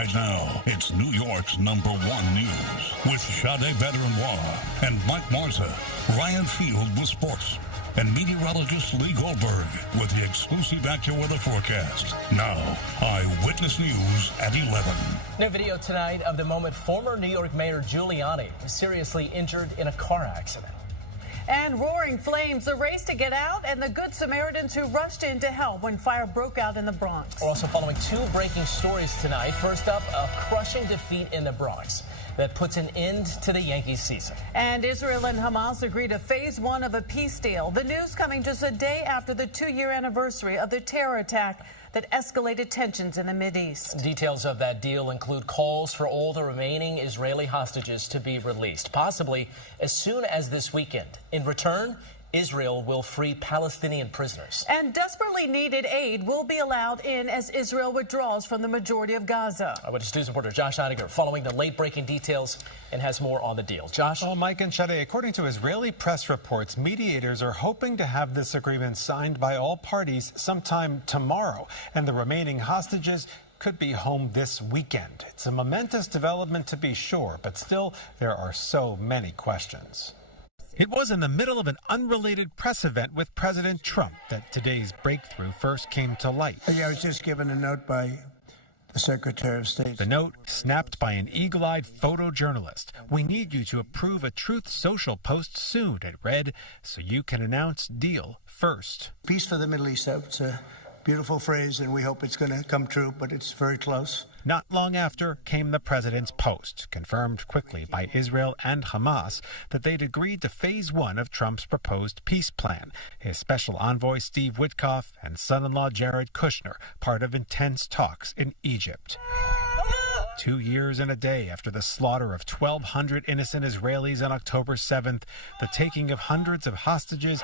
Right now, it's New York's #1 news with Sade Badr-Anwar and Mike Marza, Ryan Field with sports, and meteorologist Lee Goldberg with the exclusive AccuWeather forecast. Now, Eyewitness News at 11. New video tonight of the moment former New York Mayor Giuliani was seriously injured in a car accident. And roaring flames, the race to get out, and the Good Samaritans who rushed in to help when fire broke out in the Bronx. We're also following two breaking stories tonight. First up, a crushing defeat in the Bronx that puts an end to the Yankees season. And Israel and Hamas agreed to phase 1 of a peace deal. The news coming just a day after the 2-year anniversary of the terror attack that escalated tensions in the Mideast. Details of that deal include calls for all the remaining Israeli hostages to be released, possibly as soon as this weekend. In return, Israel will free Palestinian prisoners. And desperately needed aid will be allowed in as Israel withdraws from the majority of Gaza. Eyewitness News reporter Josh Einiger following the late-breaking details and has more on the deal. Josh? Well, Mike and Sade, according to Israeli press reports, mediators are hoping to have this agreement signed by all parties sometime tomorrow, and the remaining hostages could be home this weekend. It's a momentous development to be sure, but still there are so many questions. It was in the middle of an unrelated press event with President Trump that today's breakthrough first came to light. Yeah, I was just given a note by the Secretary of State. The note, snapped by an eagle-eyed photojournalist. "We need you to approve a Truth Social post soon," it read, "so you can announce deal first." Peace for the Middle East, it's a beautiful phrase, and we hope it's going to come true, but it's very close. Not long after came the president's post, confirmed quickly by Israel and Hamas that they'd agreed to phase 1 of Trump's proposed peace plan. His special envoy Steve Witkoff and son-in-law Jared Kushner, part of intense talks in Egypt. 2 years and a day after the slaughter of 1,200 innocent Israelis on October 7th, the taking of hundreds of hostages,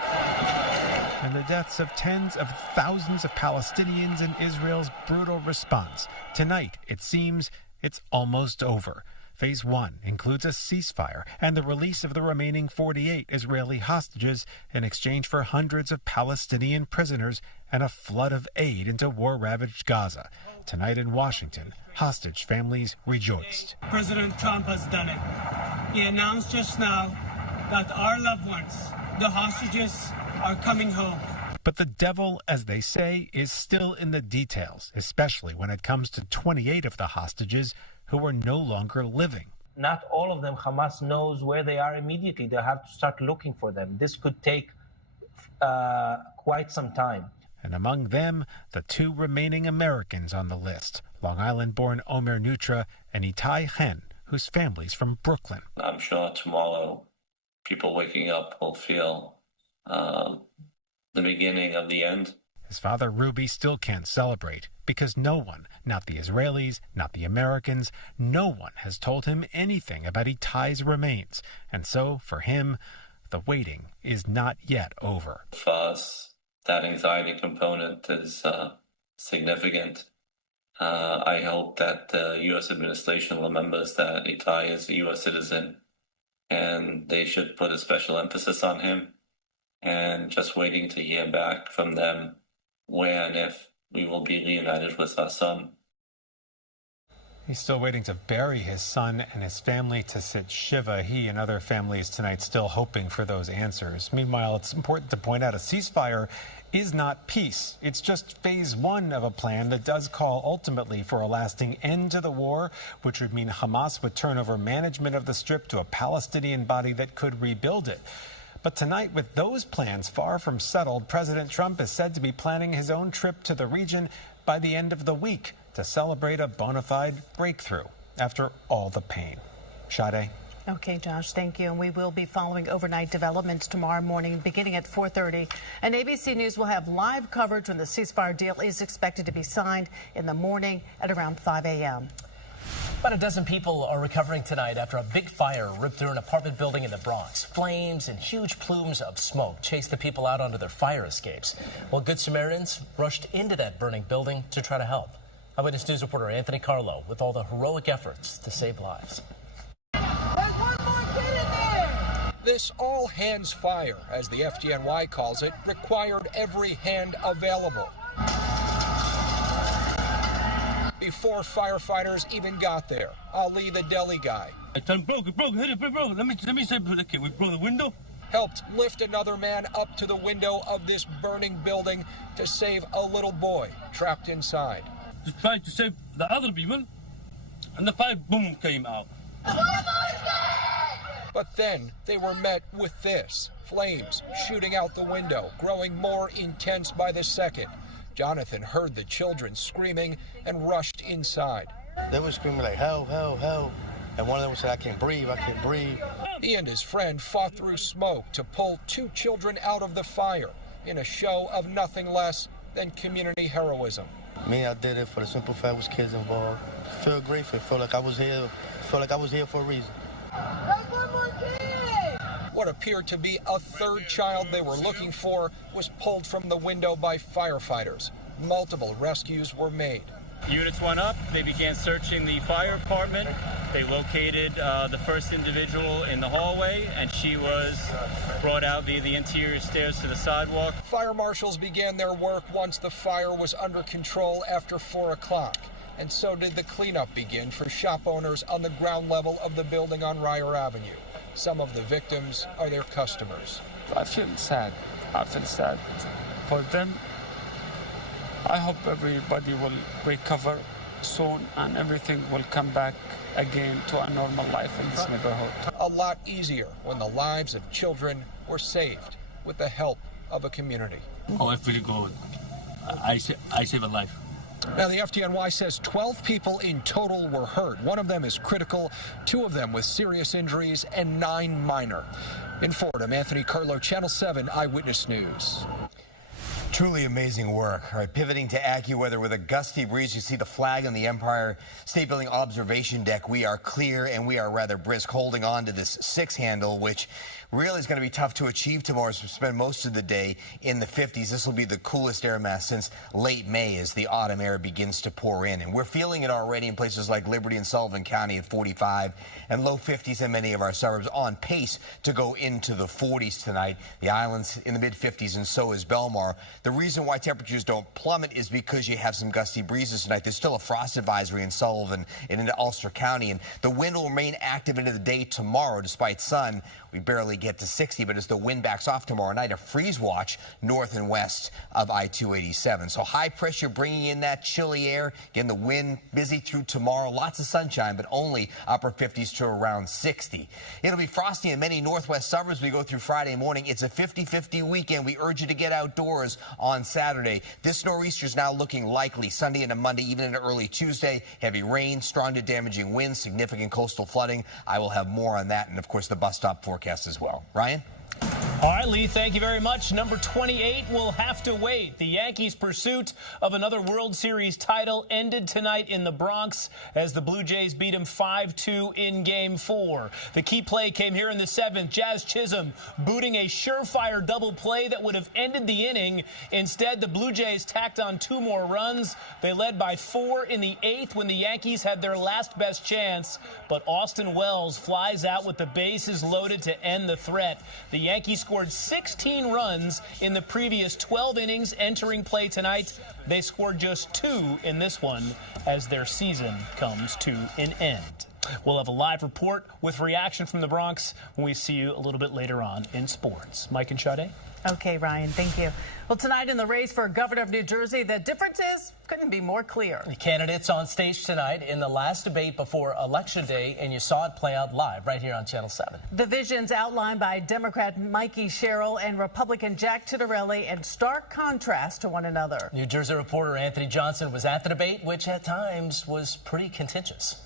and the deaths of tens of thousands of Palestinians in Israel's brutal response. Tonight, it seems, it's almost over. Phase 1 includes a ceasefire and the release of the remaining 48 Israeli hostages in exchange for hundreds of Palestinian prisoners and a flood of aid into war-ravaged Gaza. Tonight in Washington, hostage families rejoiced. President Trump has done it. He announced just now that our loved ones, the hostages, are coming home. But the devil, as they say, is still in the details, especially when it comes to 28 of the hostages who are no longer living. Not all of them, Hamas knows where they are immediately. They have to start looking for them. This could take quite some time. And among them, the 2 remaining Americans on the list, Long Island-born Omer Nutra and Itai Chen, whose family's from Brooklyn. I'm sure tomorrow people waking up will feel the beginning of the end. His father, Ruby, still can't celebrate because no one, not the Israelis, not the Americans, no one has told him anything about Itai's remains. And so, for him, the waiting is not yet over. For us, that anxiety component is significant. I hope that the U.S. administration remembers that Itai is a U.S. citizen and they should put a special emphasis on him. And just waiting to hear back from them where and if we will be reunited with our son. He's still waiting to bury his son and his family to sit Shiva. He and other families tonight still hoping for those answers. Meanwhile, it's important to point out a ceasefire is not peace. It's just phase 1 of a plan that does call ultimately for a lasting end to the war, which would mean Hamas would turn over management of the Strip to a Palestinian body that could rebuild it. But tonight, with those plans far from settled, President Trump is said to be planning his own trip to the region by the end of the week to celebrate a bona fide breakthrough after all the pain. Sade? Okay, Josh, thank you. And we will be following overnight developments tomorrow morning beginning at 4:30. And ABC News will have live coverage when the ceasefire deal is expected to be signed in the morning at around 5 a.m. About a dozen people are recovering tonight after a big fire ripped through an apartment building in the Bronx. Flames and huge plumes of smoke chased the people out onto their fire escapes. Well, Good Samaritans rushed into that burning building to try to help. Eyewitness News reporter Anthony Carlo with all the heroic efforts to save lives. There's one more kid in there! This all-hands fire, as the FDNY calls it, required every hand available. Before before firefighters even got there. Ali, the deli guy, It broke, hit it, broke. Let me say, we broke the window. Helped lift another man up to the window of this burning building to save a little boy trapped inside. Just tried to save the other people, and the fire boom came out. But then they were met with this, flames shooting out the window, growing more intense by the second. Jonathan heard the children screaming and rushed inside. They were screaming like, help, help, help. And one of them said, I can't breathe, I can't breathe. He and his friend fought through smoke to pull 2 children out of the fire in a show of nothing less than community heroism. Me, I did it for the simple fact was kids involved. Feel grateful, feel like I was here, for a reason. There's one more kid! What appeared to be a third child they were looking for was pulled from the window by firefighters. Multiple rescues were made. Units went up, they began searching the fire apartment. They located the first individual in the hallway, and she was brought out via the interior stairs to the sidewalk. Fire marshals began their work once the fire was under control after 4 o'clock. And so did the cleanup begin for shop owners on the ground level of the building on Ryer Avenue. Some of the victims are their customers. I feel sad. For them. I hope everybody will recover soon and everything will come back again to a normal life in this neighborhood. A lot easier when the lives of children were saved with the help of a community. Oh, it's really good. I save a life. Now, the FDNY says 12 people in total were hurt. One of them is critical, 2 of them with serious injuries, and 9 minor. In Fordham, Anthony Carlo, Channel 7 Eyewitness News. Truly amazing work. All right, pivoting to AccuWeather with a gusty breeze. You see the flag on the Empire State Building observation deck. We are clear and we are rather brisk, holding on to this 6 handle, which really is going to be tough to achieve tomorrow, as we spend most of the day in the 50s. This will be the coolest air mass since late May as the autumn air begins to pour in. And we're feeling it already in places like Liberty and Sullivan County at 45 and low 50s in many of our suburbs, on pace to go into the 40s tonight. The island's in the mid 50s and so is Belmar. The reason why temperatures don't plummet is because you have some gusty breezes tonight. There's still a frost advisory in Sullivan and into Ulster County, and the wind will remain active into the day tomorrow despite sun. We barely get to 60, but as the wind backs off tomorrow night, a freeze watch north and west of I-287. So high pressure bringing in that chilly air. Again, the wind busy through tomorrow. Lots of sunshine, but only upper 50s to around 60. It'll be frosty in many northwest suburbs as we go through Friday morning. It's a 50-50 weekend. We urge you to get outdoors on Saturday. This nor'easter is now looking likely Sunday into Monday, even into early Tuesday. Heavy rain, strong to damaging winds, significant coastal flooding. I will have more on that, and of course the bus stop forecast as well. Ryan? All right, Lee, thank you very much. Number 28 will have to wait. The Yankees' pursuit of another World Series title ended tonight in the Bronx as the Blue Jays beat them 5-2 in Game 4. The key play came here in the 7th. Jazz Chisholm booting a surefire double play that would have ended the inning. Instead, the Blue Jays tacked on 2 more runs. They led by 4 in the 8th when the Yankees had their last best chance. But Austin Wells flies out with the bases loaded to end the threat. The Yankees scored 16 runs in the previous 12 innings entering play tonight. They scored just 2 in this one as their season comes to an end. We'll have a live report with reaction from the Bronx when we see you a little bit later on in sports. Mike and Sade? Okay, Ryan, thank you. Well, tonight in the race for governor of New Jersey, the differences couldn't be more clear. The candidates on stage tonight in the last debate before Election Day, and you saw it play out live right here on Channel 7. The visions outlined by Democrat Mikey Sherrill and Republican Jack Ciattarelli in stark contrast to one another. New Jersey reporter Anthony Johnson was at the debate, which at times was pretty contentious.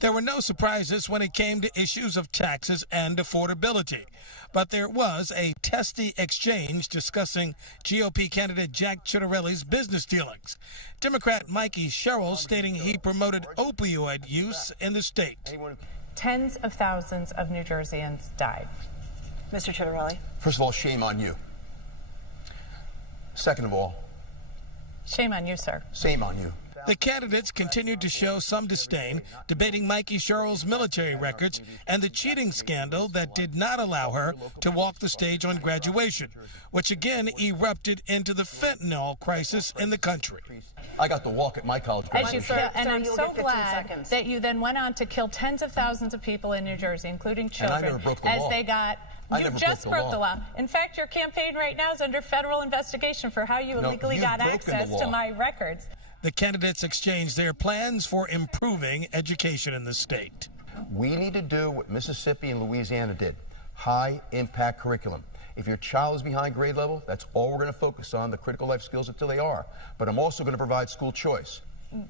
There were no surprises when it came to issues of taxes and affordability. But there was a testy exchange discussing GOP candidate Jack Ciattarelli's business dealings. Democrat Mikey Sherrill stating he promoted opioid use in the state. Tens of thousands of New Jerseyans died. Mr. Ciattarelli? First of all, shame on you. Second of all, shame on you, sir. shame on you. The candidates continued to show some disdain, debating Mikey Sherrill's military records and the cheating scandal that did not allow her to walk the stage on graduation, which again erupted into the fentanyl crisis in the country. I got to walk at my college graduation. And I'm so glad that you then went on to kill tens of thousands of people in New Jersey, including children, I never broke the law. they got... You just broke the law. In fact, your campaign right now is under federal investigation for how you illegally got access to my records. The candidates exchanged their plans for improving education in the state. We need to do what Mississippi and Louisiana did, high-impact curriculum. If your child is behind grade level, that's all we're going to focus on, the critical life skills until they are. But I'm also going to provide school choice.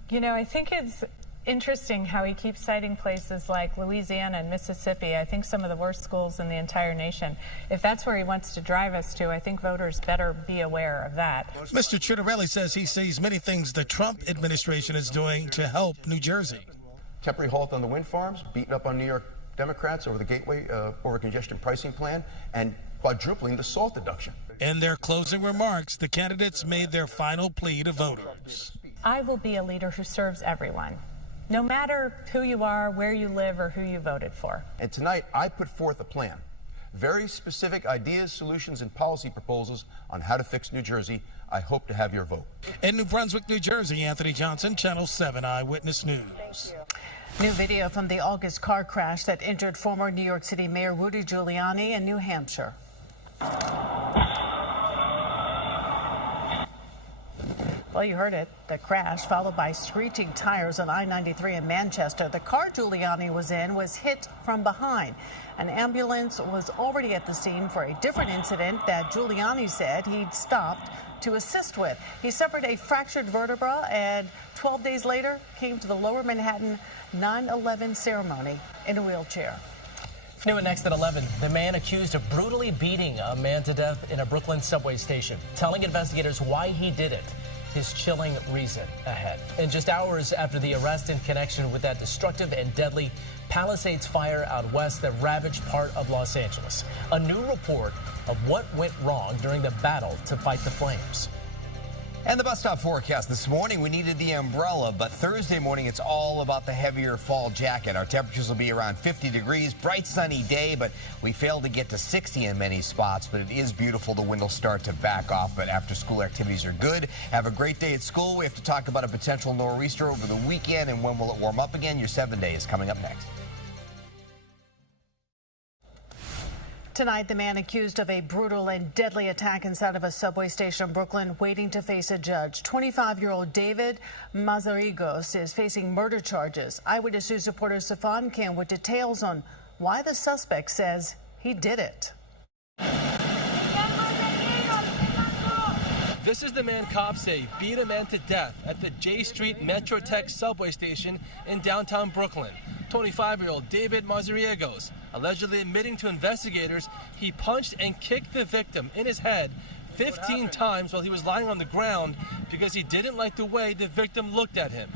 You know, I think it's interesting how he keeps citing places like Louisiana and Mississippi. I think some of the worst schools in the entire nation. If that's where he wants to drive us to, I think voters better be aware of that. Mr. Chitterelli says he sees many things the Trump administration is doing to help New Jersey. Temporary halt on the wind farms, beating up on New York Democrats over the gateway or congestion pricing plan, and quadrupling the SALT deduction. In their closing remarks, the candidates made their final plea to voters. I will be a leader who serves everyone, no matter who you are, where you live, or who you voted for. And tonight, I put forth a plan. Very specific ideas, solutions, and policy proposals on how to fix New Jersey. I hope to have your vote. In New Brunswick, New Jersey, Anthony Johnson, Channel 7 Eyewitness News. New video from the August car crash that injured former New York City Mayor Rudy Giuliani in New Hampshire. Well, you heard it, the crash followed by screeching tires on I-93 in Manchester. The car Giuliani was in was hit from behind. An ambulance was already at the scene for a different incident that Giuliani said he'd stopped to assist with. He suffered a fractured vertebra and 12 days later came to the Lower Manhattan 9/11 ceremony in a wheelchair. New at next at 11, the man accused of brutally beating a man to death in a Brooklyn subway station, telling investigators why he did it. His chilling reason ahead. And just hours after the arrest in connection with that destructive and deadly Palisades fire out west that ravaged part of Los Angeles. A new report of what went wrong during the battle to fight the flames. And the bus stop forecast this morning, we needed the umbrella, but Thursday morning, it's all about the heavier fall jacket. Our temperatures will be around 50 degrees, bright sunny day, but we failed to get to 60 in many spots, but it is beautiful. The wind will start to back off, but after school activities are good. Have a great day at school. We have to talk about a potential nor'easter over the weekend, and when will it warm up again? Your 7 day is coming up next. Tonight, the man accused of a brutal and deadly attack inside of a subway station in Brooklyn waiting to face a judge. 25-year-old David Mazarigos is facing murder charges. Eyewitness News reporter Stefan Kim with details on why the suspect says he did it. This is the man cops say beat a man to death at the J Street Metrotech subway station in downtown Brooklyn. 25-year-old David Mazariegos, allegedly admitting to investigators he punched and kicked the victim in his head 15 times while he was lying on the ground because he didn't like the way the victim looked at him.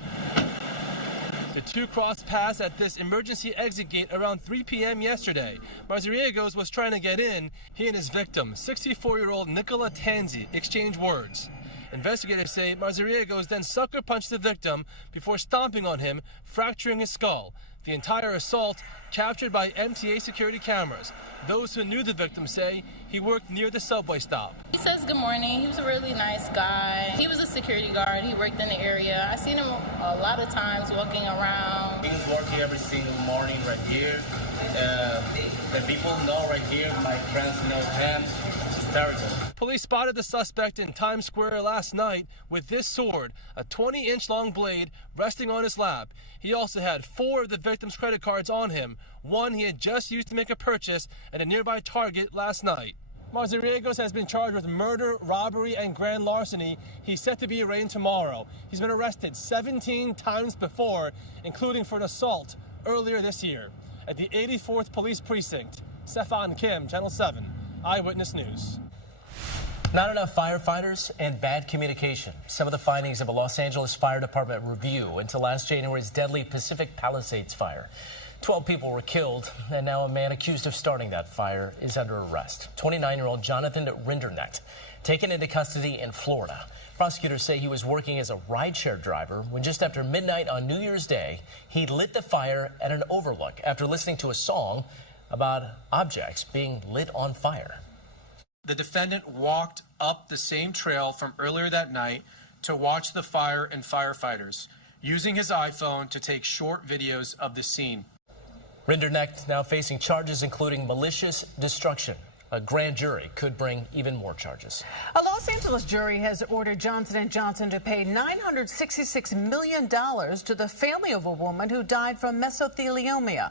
The two crossed paths at this emergency exit gate around 3 p.m. yesterday. Mazariegos was trying to get in. He and his victim, 64-year-old Nicola Tanzi, exchanged words. Investigators say Mazariegos then sucker punched the victim before stomping on him, fracturing his skull. The entire assault captured by MTA security cameras. Those who knew the victim say he worked near the subway stop. He says good morning. He was a really nice guy. He was a security guard. He worked in the area. I seen him a lot of times walking around. He was working every single morning right here. The people know right here, my friends know him. It's terrible. Police spotted the suspect in Times Square last night with this sword, a 20-inch long blade resting on his lap. He also had 4 of the victim's credit cards on him. One he had just used to make a purchase at a nearby Target last night. Mazariegos has been charged with murder, robbery, and grand larceny. He's set to be arraigned tomorrow. He's been arrested 17 times before, including for an assault earlier this year. At the 84th Police Precinct, Stefan Kim, Channel 7, Eyewitness News. Not enough firefighters and bad communication. Some of the findings of a Los Angeles Fire Department review into last January's deadly Pacific Palisades fire. 12 people were killed, and now a man accused of starting that fire is under arrest. 29-year-old Jonathan Rinderknecht, taken into custody in Florida. Prosecutors say he was working as a rideshare driver when just after midnight on New Year's Day, he lit the fire at an overlook after listening to a song about objects being lit on fire. The defendant walked up the same trail from earlier that night to watch the fire and firefighters, using his iPhone to take short videos of the scene. Rinderknecht now facing charges including malicious destruction. A grand jury could bring even more charges. A Los Angeles jury has ordered Johnson & Johnson to pay $966 million to the family of a woman who died from mesothelioma.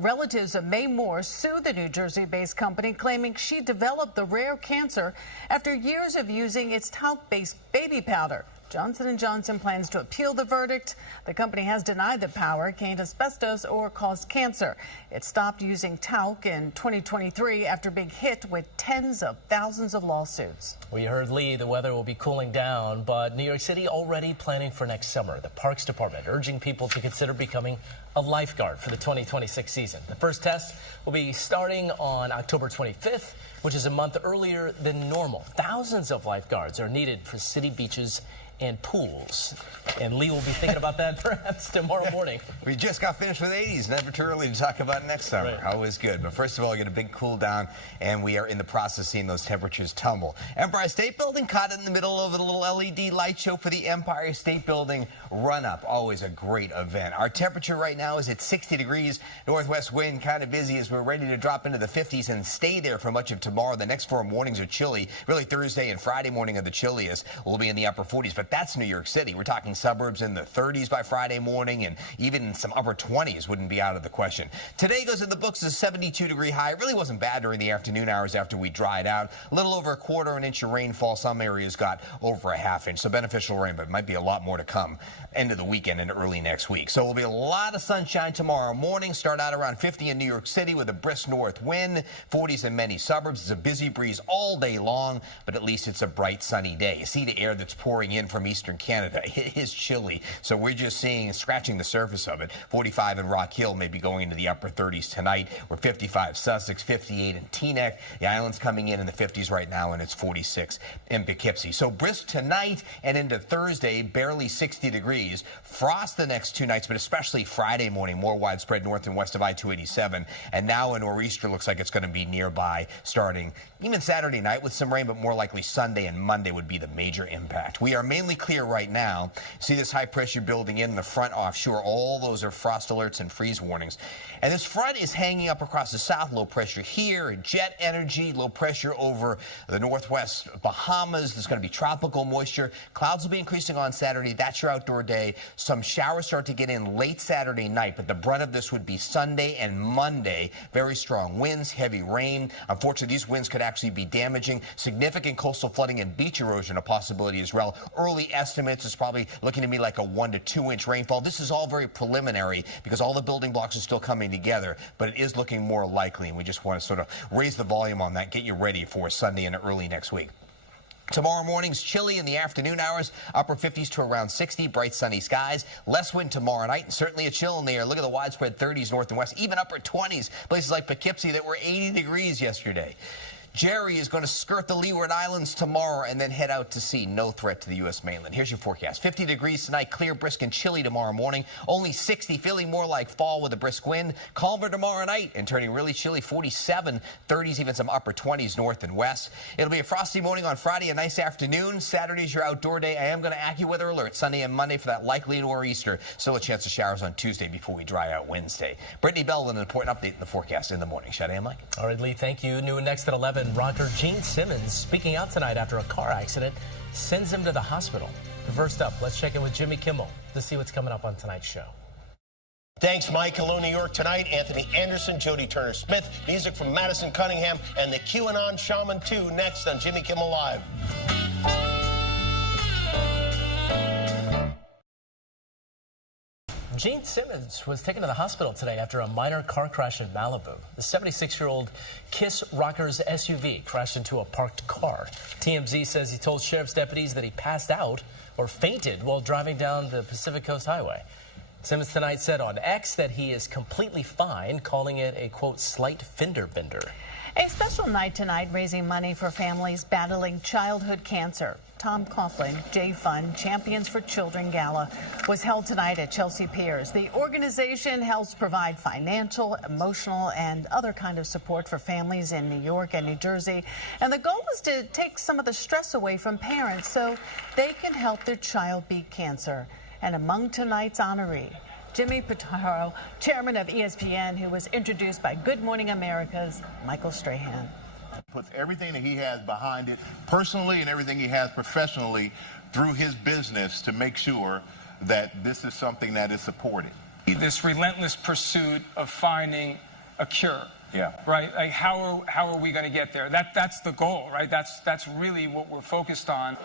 Relatives of Mae Moore sued the New Jersey-based company, claiming she developed the rare cancer after years of using its talc-based baby powder. Johnson & Johnson plans to appeal the verdict. The company has denied the powder contained asbestos or caused cancer. It stopped using talc in 2023 after being hit with tens of thousands of lawsuits. We heard Lee, the weather will be cooling down, but New York City already planning for next summer. The Parks Department urging people to consider becoming a lifeguard for the 2026 season. The first test will be starting on October 25th, which is a month earlier than normal. Thousands of lifeguards are needed for city beaches and pools. And Lee will be thinking about that perhaps tomorrow morning. We just got finished with 80s. Never too early to talk about next summer. Right. Always good. But first of all, we get a big cool down, and we are in the process of seeing those temperatures tumble. Empire State Building caught in the middle of a little LED light show for the Empire State Building run-up. Always a great event. Our temperature right now is at 60 degrees. Northwest wind kind of busy as we're ready to drop into the 50s and stay there for much of tomorrow. The next 4 mornings are chilly. Really, Thursday and Friday morning are the chilliest. We'll be in the upper 40s, but that's New York City. We're talking suburbs in the 30s by Friday morning, and even some upper 20s wouldn't be out of the question. Today goes in the books as a 72-degree high. It really wasn't bad during the afternoon hours after we dried out. A little over 1/4 inch of rainfall. Some areas got over a 1/2 inch, so beneficial rain, but it might be a lot more to come end of the weekend and early next week. So it'll be a lot of sunshine tomorrow morning. Start out around 50 in New York City with a brisk north wind. 40s in many suburbs. It's a busy breeze all day long, but at least it's a bright sunny day. You see the air that's pouring in from eastern Canada. It is chilly, so we're just scratching the surface of it. 45 in Rock Hill, maybe going into the upper 30s tonight. We're 55 Sussex, 58 in Teaneck. The island's coming in the 50s right now, and it's 46 in Poughkeepsie. So brisk tonight and into Thursday, barely 60 degrees. Frost the next 2 nights, but especially Friday morning, more widespread north and west of I-287. And now a nor'easter looks like it's going to be nearby starting even Saturday night with some rain, but more likely Sunday and Monday would be the major impact. We are mainly clear right now. See this high pressure building in the front offshore. All those are frost alerts and freeze warnings. And this front is hanging up across the south. Low pressure here, jet energy, low pressure over the northwest Bahamas. There's going to be tropical moisture. Clouds will be increasing on Saturday. That's your outdoor day. Some showers start to get in late Saturday night, but the brunt of this would be Sunday and Monday. Very strong winds, heavy rain. Unfortunately, these winds could actually be damaging. Significant coastal flooding and beach erosion a possibility as well. Early estimates is probably looking to me like a 1 to 2 inch rainfall. This is all very preliminary because all the building blocks are still coming together, but it is looking more likely, and we just want to sort of raise the volume on that, get you ready for Sunday and early next week. Tomorrow morning's chilly in the afternoon hours, upper 50s to around 60, bright sunny skies. Less wind tomorrow night, and certainly a chill in the air. Look at the widespread 30s north and west, even upper 20s, places like Poughkeepsie that were 80 degrees yesterday. Jerry is going to skirt the Leeward Islands tomorrow and then head out to sea. No threat to the U.S. mainland. Here's your forecast. 50 degrees tonight, clear, brisk, and chilly tomorrow morning. Only 60, feeling more like fall with a brisk wind. Calmer tomorrow night and turning really chilly, 47, 30s, even some upper 20s north and west. It'll be a frosty morning on Friday, a nice afternoon. Saturday's your outdoor day. I am going to AccuWeather alert Sunday and Monday for that likely nor'easter. Still a chance of showers on Tuesday before we dry out Wednesday. Brittany Bell with an important update in the forecast in the morning. Shade and Mike. All right, Lee, thank you. New next at 11. Rocker Gene Simmons speaking out tonight after a car accident sends him to the hospital. First up, let's check in with Jimmy Kimmel to see what's coming up on tonight's show. Thanks, Mike. Hello, New York. Tonight, Anthony Anderson, Jodie Turner-Smith, music from Madison Cunningham, and the QAnon Shaman 2 next on Jimmy Kimmel Live. Gene Simmons was taken to the hospital today after a minor car crash in Malibu. The 76-year-old Kiss Rockers SUV crashed into a parked car. TMZ says he told sheriff's deputies that he passed out or fainted while driving down the Pacific Coast Highway. Simmons tonight said on X that he is completely fine, calling it a, quote, slight fender bender. A special night tonight raising money for families battling childhood cancer. Tom Coughlin J Fund Champions for Children Gala was held tonight at Chelsea Piers. The organization helps provide financial, emotional, and other kind of support for families in New York and New Jersey. And the goal is to take some of the stress away from parents so they can help their child beat cancer. And among tonight's honoree, Jimmy Pitaro, chairman of ESPN, who was introduced by Good Morning America's Michael Strahan. Puts everything that he has behind it, personally and everything he has professionally, through his business to make sure that this is something that is supported. This relentless pursuit of finding a cure. Yeah. Right? Like how are we going to get there? That's the goal, right? That's really what we're focused on.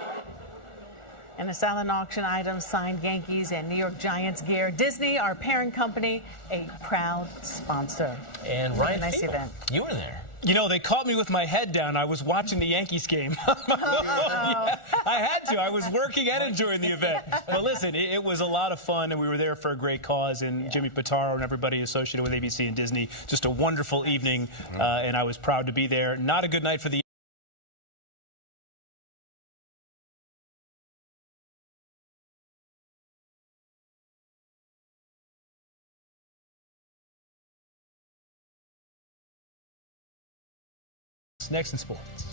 In a silent auction item, signed Yankees and New York Giants gear. Disney, our parent company, a proud sponsor. And What a Ryan, nice event. You were there. You know, they caught me with my head down. I was watching the Yankees game. Yeah, I had to. I was working and enjoying the event. But listen, it was a lot of fun, and we were there for a great cause. And Jimmy Pitaro and everybody associated with ABC and Disney, just a wonderful evening, and I was proud to be there. Not a good night for the next in sports.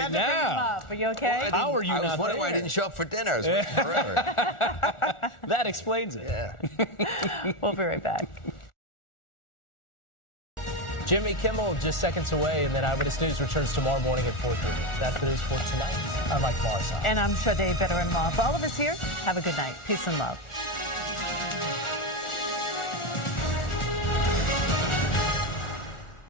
Had to bring him up. Are you okay? How are you I was not wondering why I there? didn't show up for dinner. I was waiting forever. That explains it. Yeah. We'll be right back. Jimmy Kimmel just seconds away, and then Eyewitness News returns tomorrow morning at 4:30. That's the news for tonight. I'm Mike Morrison. And I'm Sade Veteran Law. For all of us here, have a good night. Peace and love.